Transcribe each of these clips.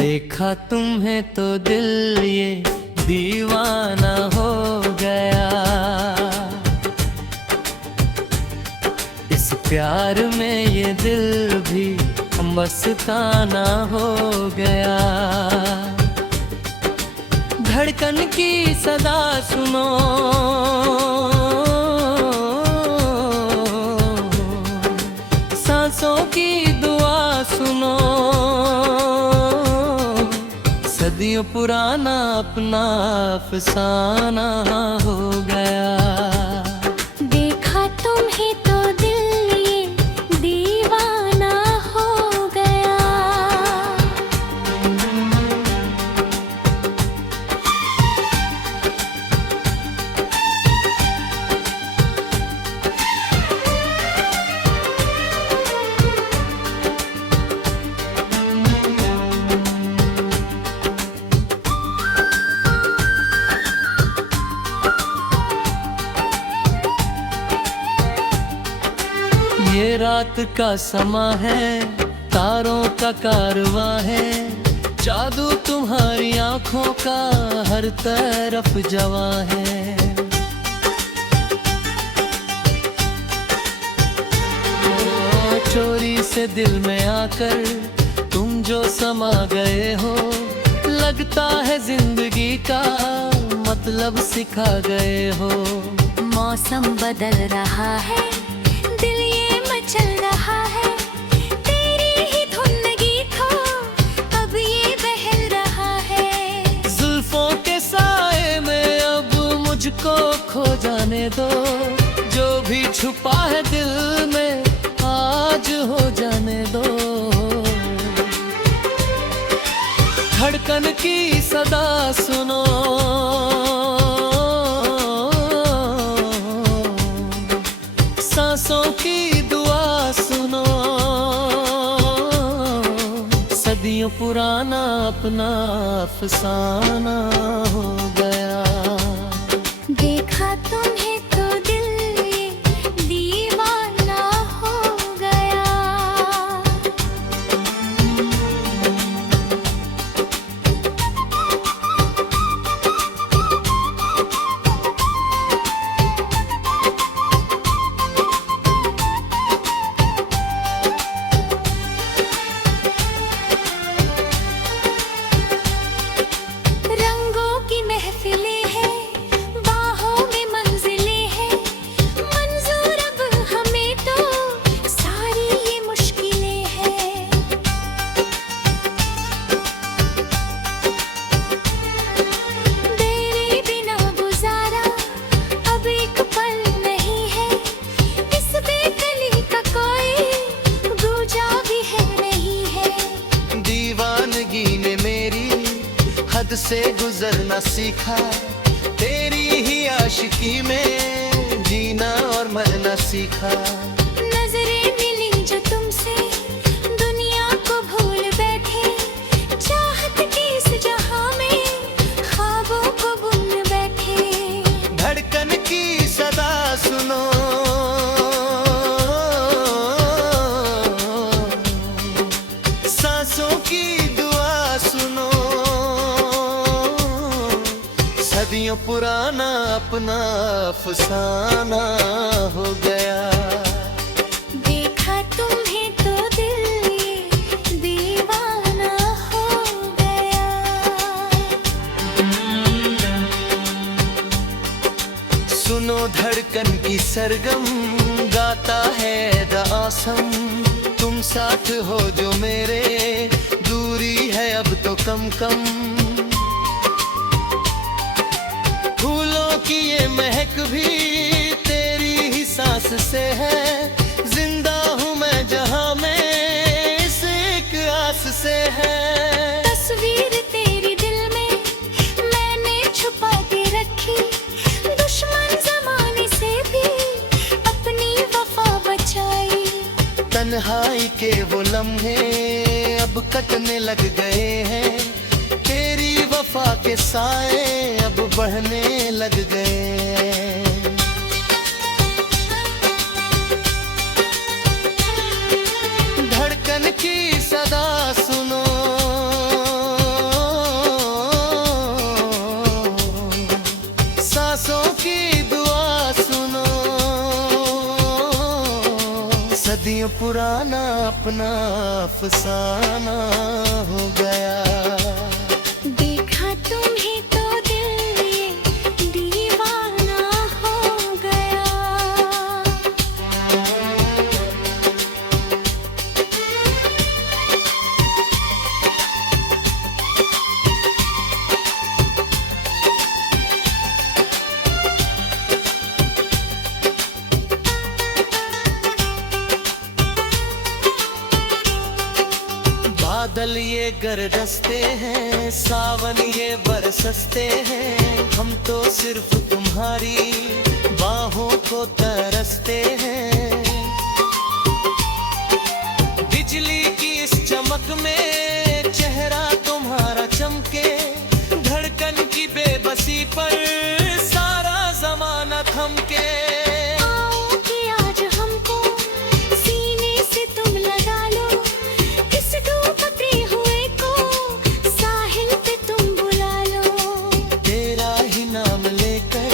देखा तुम्हें तो दिल ये दीवाना हो गया। इस प्यार में ये दिल भी मस्ताना हो गया। धड़कन की सदा सुनो, सांसों की दुआ सुनो, सदियों पुराना अपना अफसाना हो गया। देखा तुम्हें तो दिल ये दीवाना हो गया। ये रात का समा है, तारों का कारवां है, जादू तुम्हारी आंखों का हर तरफ जवां है। चोरी से दिल में आकर तुम जो समा गए हो, लगता है जिंदगी का मतलब सिखा गए हो। मौसम बदल रहा है, दिल ये मचल रहा है, तेरी ही धुन गीत हो अब ये बहल रहा है। जुल्फों के साए में अब मुझको खो जाने दो, जो भी छुपा है दिल में आज हो जाने दो। धड़कन की सदा सुनो, सांसों की दुआ सुनो, सदियों पुराना अपना अफसाना हो गया। देखा तुम्हें तो दिल ये दीवाना हो गया। रंगों की महफिलें हैं, बाहों में मंजिलें हैं, मंजूर अब हमें तो सारी ये मुश्किलें हैं। तेरे बिना गुजारा अब एक पल नहीं है, इस बेकली का कोई दूजा भी है नहीं है। दीवानगी ने मेरी हद से गुजरना सीखा, तेरी ही आशिकी में जीना और मरना सीखा। नजरें मिली जो तुमसे दुनिया को भूल बैठे, चाहत की इस जहां में ख्वाबों को भूल बैठे। धड़कन की सदा सुनो, सांसों की दुआ सुनो, सदियों पुराना अपना अफसाना हो गया। देखा तुम्हें तो दिल ये दीवाना हो गया। सुनो धड़कन की सरगम गाता है द आसम, तुम साथ हो जो मेरे, दूरी है अब तो कम कम। फूलों की ये महक भी तेरी ही सांस से है, जिंदा हूँ मैं जहाँ में इस एक आस से है। तस्वीर तेरी दिल में मैंने छुपा के रखी, दुश्मन जमाने से भी अपनी वफा बचाई। तन्हाई के वो लम्हे अब कटने लग गए हैं, तेरी वफा के साए अब बढ़ने लग गए। धड़कन की सदा सुनो, पुराना अपना अफसाना हो गया। देखा तुम्हें तो दिल ये दीवाना हो गया। बादल ये गरजते हैं, सावन ये बरसते हैं, हम तो सिर्फ तुम्हारी बाहों को तरसते हैं। बिजली की इस चमक में चेहरा तुम्हारा चमके, धड़कन की बेबसी पर सारा जमाना थमके। आओ कि आज हमको सीने से तुम लगा लो, किस डूबते हुए को साहिल पे तुम बुला लो। तेरा ही नाम लेकर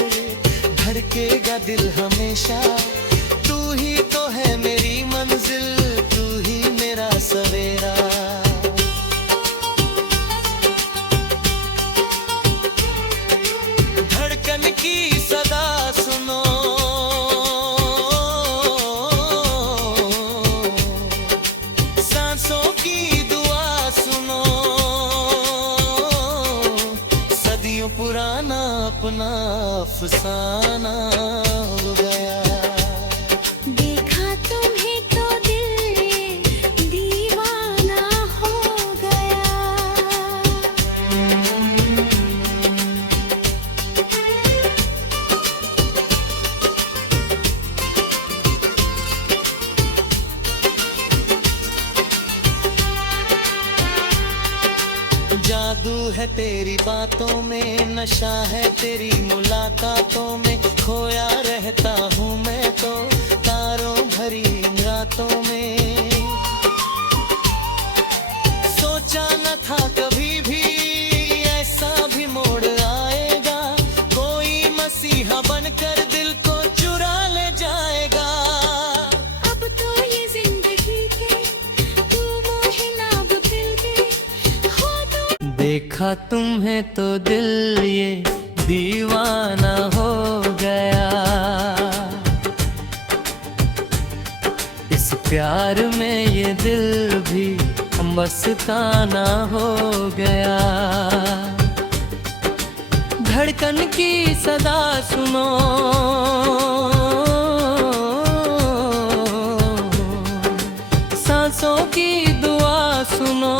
धड़केगा दिल हमेशा, तू ही तो है मेरी मंजिल, तू ही मेरा सवेरा। धड़कन की सदा सुनो, सांसों की दुआ सुनो, सदियों पुराना अपना अफसाना हो गया। देखा तुम्हें तो दिल ये दीवाना हो गया। जादू है तेरी बातों में, नशा है तेरी मुलाकातों में, खोया रहता हूँ मैं तो तारों भरी इन रातों में। सोचा न था कभी भी ऐसा भी मोड़ आएगा, कोई मसीहा बनकर दिल को चुरा ले जाएगा। अब तो ये जिंदगी के तू मोहे नाब दिल के हो तो। देखा तुम्हें तो दिल ये दीवाना हो गया। इस प्यार में ये दिल भी मस्ताना हो गया। धड़कन की सदा सुनो, सांसों की दुआ सुनो,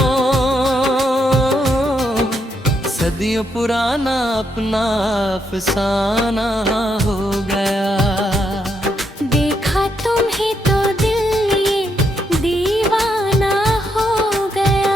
सदियों पुराना अपना अफसाना हो गया। देखा तुम्हें तो दिल ये दीवाना हो गया।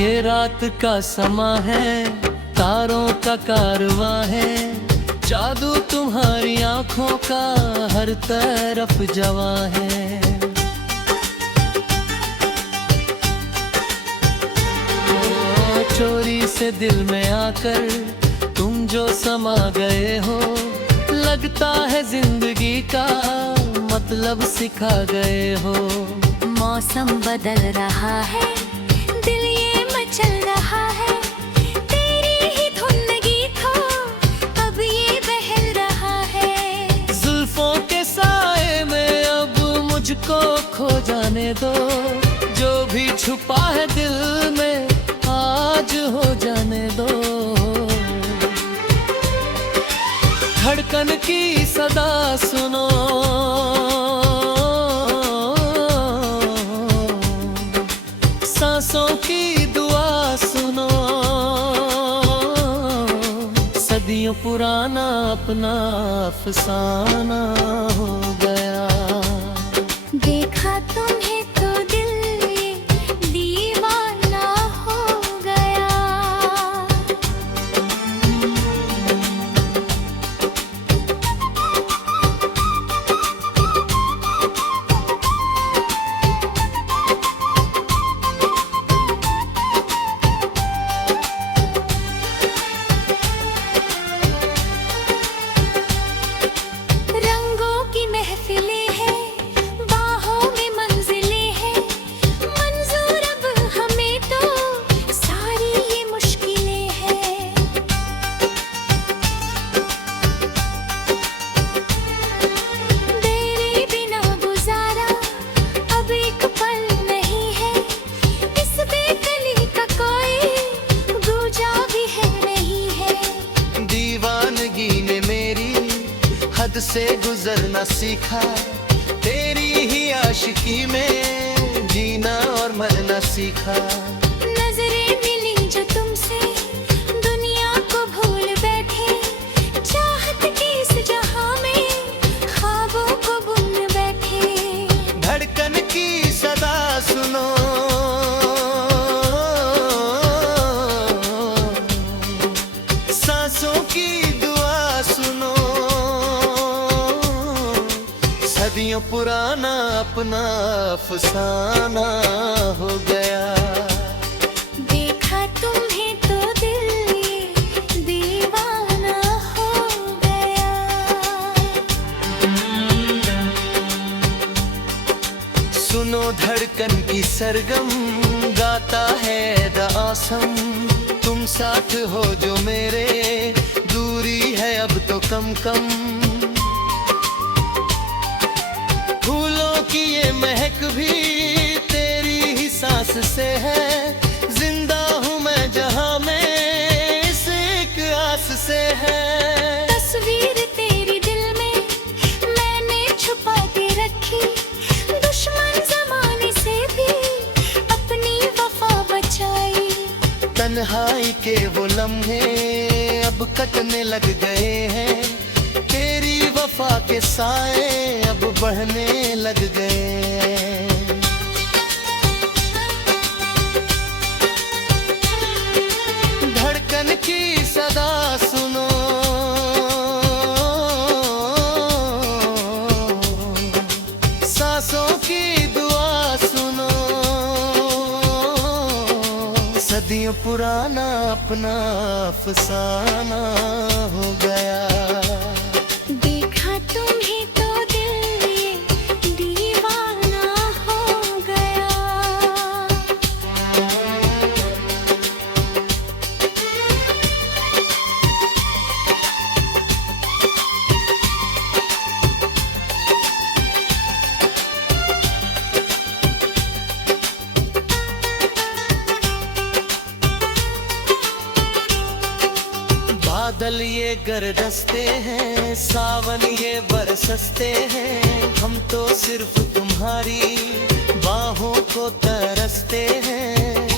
ये रात का समा है, तारों का कारवां है, जादू तुम्हारी आंखों का हर तरफ जवां है। ओ, चोरी से दिल में आकर तुम जो समा गए हो, लगता है जिंदगी का मतलब सिखा गए हो। मौसम बदल रहा है, दिल ये मचल रहा है, तेरी ही धुन गीत हो अब ये बहल रहा है। जुल्फों के साए में अब मुझको खो जाने दो, जो भी छुपा है दिल में आज हो जाने दो। धड़कन की सदा सुनो, सांसों की दुआ सुनो, सदियों पुराना अपना अफसाना हो गया। देखा तुम्हें तो दिल ये दीवाना हो से गुजरना सीखा, तेरी ही आशिकी में जीना और मरना सीखा। नजरें मिली जो तुमसे दुनिया को भूल बैठे, चाहत की इस जहां में ख्वाबों को बुन बैठे। धड़कन की सदा सुनो, सांसों की दुआ सुनो, सदियों पुराना अपना अफसाना हो गया। देखा तुम्हें तो दिल ये दीवाना हो गया। सुनो धड़कन की सरगम, गाता है द आसम। तुम साथ हो जो मेरे, दूरी है अब तो कम कम। फूलों की ये महक भी तेरी ही सांस से है, जिंदा हूँ मैं जहां में इस एक आस से है। तस्वीर तेरी दिल में मैंने छुपा के रखी, दुश्मन जमाने से भी अपनी वफा बचाई। तन्हाई के वो लम्हे अब कटने लग गए हैं, तेरी वफा के साए अब बढ़ने लग गए। धड़कन की सदा सुनो, सांसों की दुआ सुनो, सदियों पुराना अपना अफसाना हो गया। देखा तुम्हें तो दिल ये दीवाना हो गया। बादल ये गरजते हैं, सावन ये बरसते हैं, हम तो सिर्फ तुम्हारी बाहों को तरसते हैं।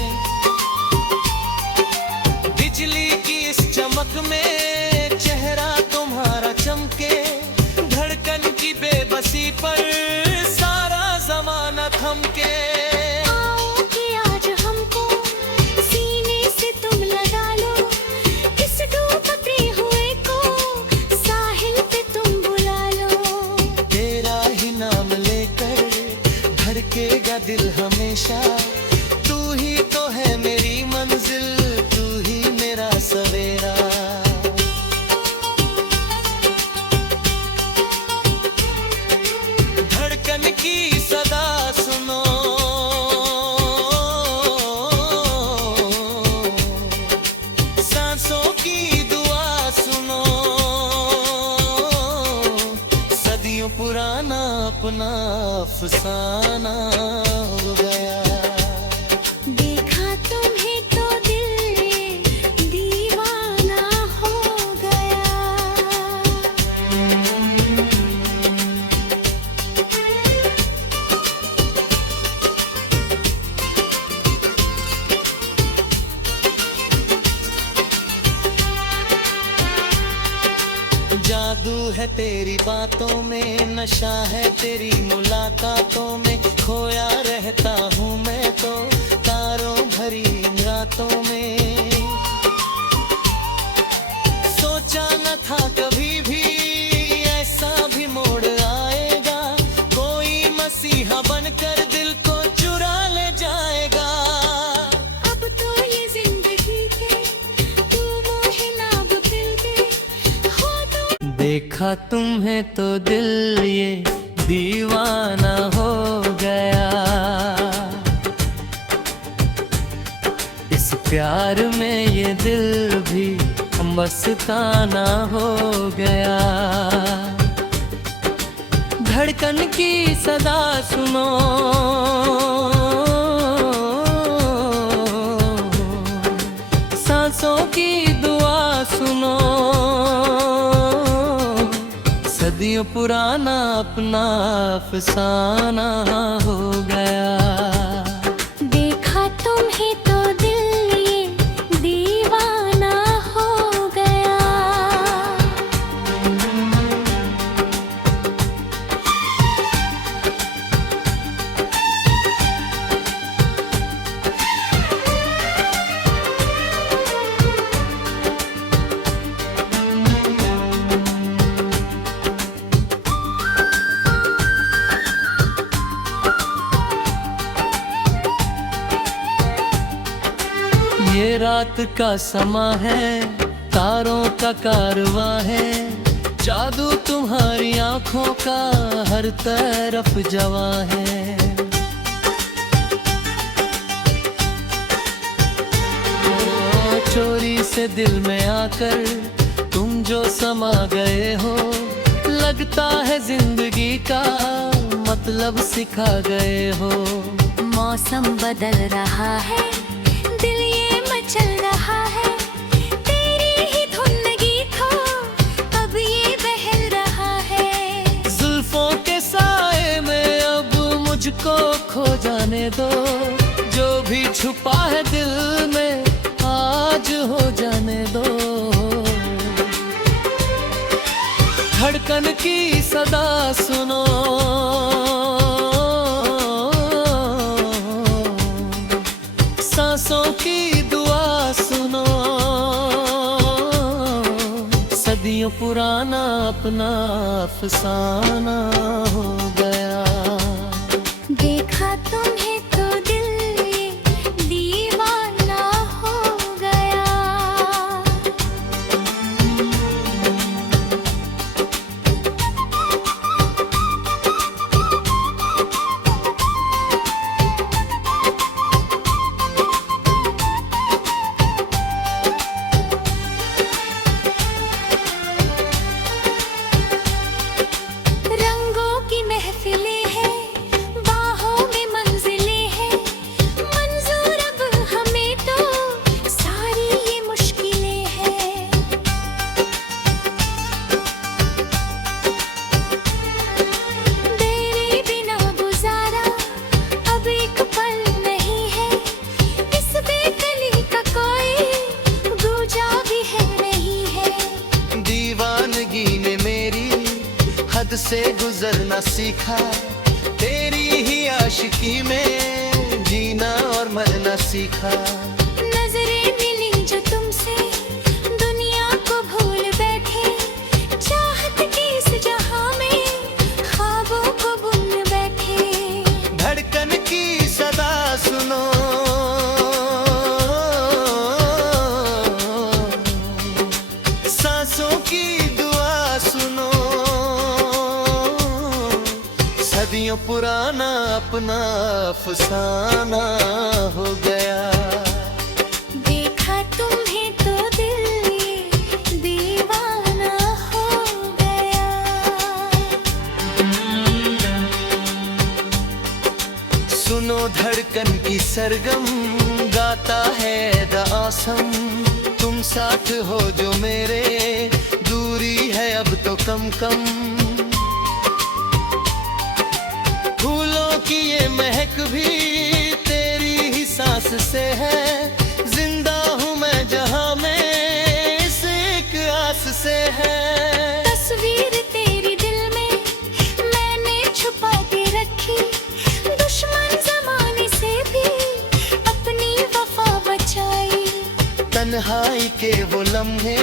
बिजली की इस चमक में चेहरा तुम्हारा चमके, धड़कन की बेबसी पर सारा जमाना थमके। आओ कि आज हमको सीने से तुम लगा लो, इस डूबते हुए को साहिल पे तुम बुला लो। तेरा ही नाम लेकर धड़केगा दिल हमेशा, तू ही तो है मेरी मंजिल, तू ही मेरा सवेरा। धड़कन की सदा सुनो, सांसों की दुआ सुनो, सदियों पुराना अपना अफसाना हो गया। देखा तुम्हें तो दिल ये दीवाना हो गया। जादू है तेरी बातों में, नशा है तेरी मुलाकातों में, खोया रहता हूँ मैं तो तारों भरी इन रातों में। सोचा न था कभी भी ऐसा भी मोड़ आएगा, कोई मसीहा बनकर दिल को चुरा ले जाएगा। अब तो ये जिंदगी के तू मोहे नाब दिल दे हो तो। देखा तुम्हें तो दिल ये दीवाना हो गया। इस प्यार में ये दिल भी मस्ताना हो गया। धड़कन की सदा सुनो, सांसों की दुआ सुनो, सदियों पुराना अपना अफसाना हो गया। देखा तुम्हें तो दिल ये दीवाना हो गया। ये रात का समा है, तारों का कारवां है, जादू तुम्हारी आंखों का हर तरफ जवां है। ओ, चोरी से दिल में आकर तुम जो समा गए हो, लगता है जिंदगी का मतलब सिखा गए हो। मौसम बदल रहा है, दिल ये मचल रहा है, तेरी ही धुन गीत हो अब ये बहल रहा है। जुल्फों के साए में अब मुझको खो जाने दो, जो भी छुपा है दिल में आज हो जाने दो। धड़कन की सदा सुनो, सांसों की दुआ सुनो, सदियों पुराना अपना अफसाना हो गया। देखा तुम्हें तो दिल ये दीवाना हो गया। रंगों की महफिलें हैं, बाहों में मंजिलें हैं, मंजूर अब हमें तो सारी ये मुश्किलें हैं। तेरे बिना गुजारा अब एक पल नहीं है, इस बेकली का कोई दूजा भी है नहीं है। दीवानगी ने मेरी हद से गुजरना सीखा, तेरी ही आशिकी में जीना और मरना सीखा। नजरें मिली जो तुमसे दुनिया को भूल बैठे, चाहत की इस जहां में ख्वाबों को भूल बैठे। धड़कन की सदा सुनो, सांसों की दुआ सुनो, सदियों पुराना अपना अफसाना हो गया। देखा तुम्हें तो दिल ये दीवाना हो गया। सुनो धड़कन की सरगम गाता है द आसम, तुम साथ हो जो मेरे, दूरी है अब तो कम कम। फूलों की ये महक भी तेरी ही सांस से है, जिंदा हूँ मैं जहां में इस एक आस से है। तस्वीर तेरी दिल में मैंने छुपा के रखी, दुश्मन जमाने से भी अपनी वफा बचाई। तन्हाई के वो लम्हे